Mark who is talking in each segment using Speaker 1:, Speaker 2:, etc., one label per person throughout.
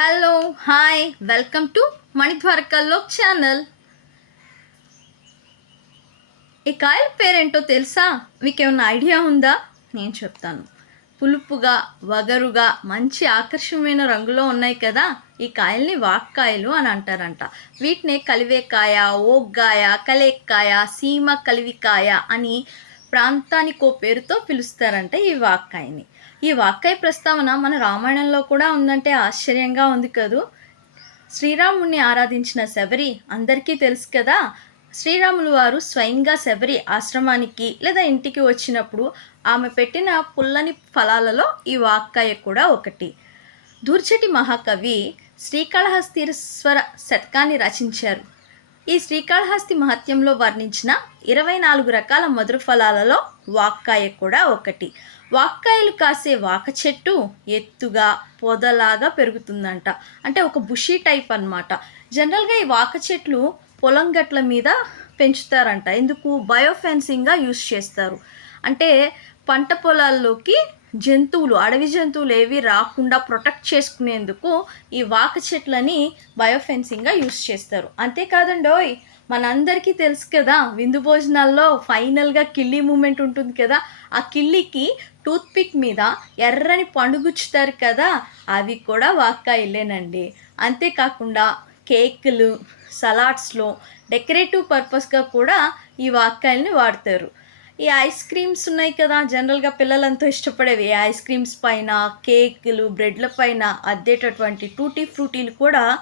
Speaker 1: Hello hi welcome to మణిద్వారకల్లో channel. ఈ కాయల పేరేంటో తెలుసా? మీకేమన్నా ఐడియా ఉందా? నేను చెప్తాను. పులుపుగా వగరుగా మంచి ఆకర్షణమైన రంగులో ఉన్నాయి కదా? ఈ కాయల్ని వాక్కాయలు అని అంటారంట. వీటినే కలివేకాయ ఓగ్గాయ కలేక్కాయ సీమ కలివికాయ అని ప్రాంతానికో పేరుతో పిలుస్తారంట ఈ వాక్కాయని ఈ వాక్కాయ ప్రస్తావన మన రామాయణంలో కూడా ఉందంటే ఆశ్చర్యంగా ఉంది కదూ. శ్రీరాముణ్ణి ఆరాధించిన శబరి అందరికీ తెలుసు కదా. శ్రీరాములు వారు స్వయంగా శబరి ఆశ్రమానికి లేదా ఇంటికి వచ్చినప్పుడు ఆమె పెట్టిన పుల్లని ఫలాలలో ఈ వాక్కాయ కూడా ఒకటి. దూర్చటి మహాకవి శ్రీకాళహస్తీశ్వర శతకాన్ని రచించారు. ఈ శ్రీకాళహస్తి మహత్యంలో వర్ణించిన ఇరవై నాలుగు రకాల మధుర ఫలాలలో వాక్కాయ కూడా ఒకటి. వాక్కాయలు కాసే వాక చెట్టు ఎత్తుగా పొదలాగా పెరుగుతుందంట. అంటే ఒక బుషీ టైప్ అన్నమాట. జనరల్గా ఈ వాక చెట్లు పొలం గట్ల మీద పెంచుతారంట. ఎందుకు? బయోఫెన్సింగ్గా యూస్ చేస్తారు. అంటే పంట పొలాల్లోకి జంతువులు అడవి జంతువులు ఏవి రాకుండా ప్రొటెక్ట్ చేసుకునేందుకు ఈ వాక చెట్లని బయోఫెన్సింగ్గా యూస్ చేస్తారు. అంతేకాదండి ఓయ్ మనందరికీ తెలుసు కదా విందు భోజనాల్లో ఫైనల్గా కిల్లీ మూమెంట్ ఉంటుంది కదా ఆ కిల్లికి టూత్పిక్ మీద ఎర్రని పండుగుచ్చుతారు కదా అవి కూడా వాక్కాయలేనండి. అంతేకాకుండా కేకులు సలాడ్స్లో డెకరేటివ్ పర్పస్గా కూడా ఈ వాక్కాయల్ని వాడతారు. ఈ ఐస్ క్రీమ్స్ ఉన్నాయి కదా జనరల్గా పిల్లలంతా ఇష్టపడేవి. ఐస్ క్రీమ్స్ పైన కేకులు బ్రెడ్ల పైన అద్దేటటువంటి టూటీ ఫ్రూటీలు కూడా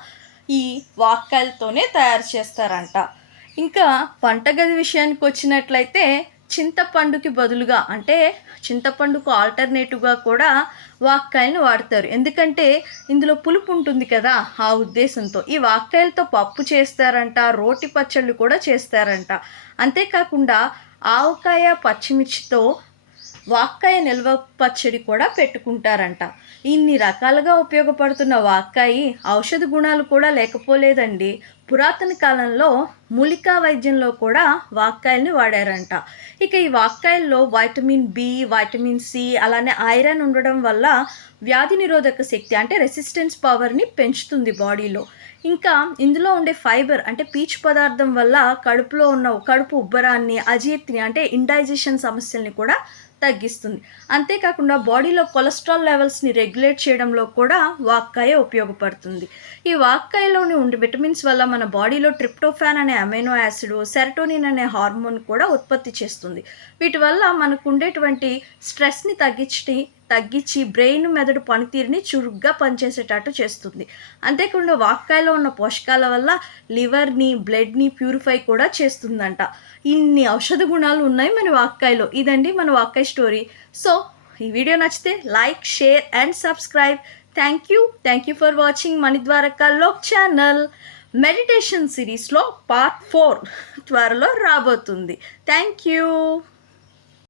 Speaker 1: ఈ వాక్కాయలతోనే తయారు చేస్తారంట. ఇంకా వంటగది విషయానికి వచ్చినట్లయితే చింతపండుకి బదులుగా అంటే చింతపండుకు ఆల్టర్నేటివ్గా కూడా వాక్కాయలను వాడతారు. ఎందుకంటే ఇందులో పులుపు ఉంటుంది కదా ఆ ఉద్దేశంతో. ఈ వాక్కాయలతో పప్పు చేస్తారంట రోటి పచ్చళ్ళు కూడా చేస్తారంట. అంతేకాకుండా ఆవకాయ పచ్చిమిర్చితో వాక్కాయ నిల్వ పచ్చడి కూడా పెట్టుకుంటారంట. ఇన్ని రకాలుగా ఉపయోగపడుతున్న వాక్కాయి ఔషధ గుణాలు కూడా లేకపోలేదండి. పురాతన కాలంలో మూలికా వైద్యంలో కూడా వాక్కాయల్ని వాడారంట. ఇక ఈ వాక్కాయల్లో వైటమిన్ బి వైటమిన్ సి అలానే ఐరన్ ఉండడం వల్ల వ్యాధి నిరోధక శక్తి అంటే రెసిస్టెన్స్ పవర్ని పెంచుతుంది బాడీలో. ఇంకా ఇందులో ఉండే ఫైబర్ అంటే పీచు పదార్థం వల్ల కడుపులో ఉన్న కడుపు ఉబ్బరాన్ని అజీర్తిని అంటే ఇండైజెషన్ సమస్యల్ని కూడా తగ్గిస్తుంది. అంతేకాకుండా బాడీలో కొలెస్ట్రాల్ లెవెల్స్ని రెగ్యులేట్ చేయడంలో కూడా వాక్కాయ ఉపయోగపడుతుంది. ఈ వాక్కాయలోని ఉండే విటమిన్స్ వల్ల మన బాడీలో ట్రిప్టోఫాన్ అనే అమైనో యాసిడ్ సెరటోనిన్ అనే హార్మోన్ కూడా ఉత్పత్తి చేస్తుంది. వీటి వల్ల మనకు ఉండేటువంటి స్ట్రెస్ని తగ్గించి తగ్గించి బ్రెయిన్ మెదడు పనితీరుని చురుగ్గా పనిచేసేటట్టు చేస్తుంది. అంతేకాకుండా వాక్కాయలో ఉన్న పోషకాల వల్ల లివర్ని బ్లడ్ని ప్యూరిఫై కూడా చేస్తుందంట. ఇన్ని ఔషధ గుణాలు ఉన్నాయి మన వాక్కాయలో. ఇదండి మన వాక్కాయ స్టోరీ. సో ఈ వీడియో నచ్చితే like share and subscribe. Thank you. Thank you for watching Manidwaraka Lok channel. Meditation సిరీస్లో పార్ట్ ఫోర్ త్వరలో రాబోతుంది. Thank you.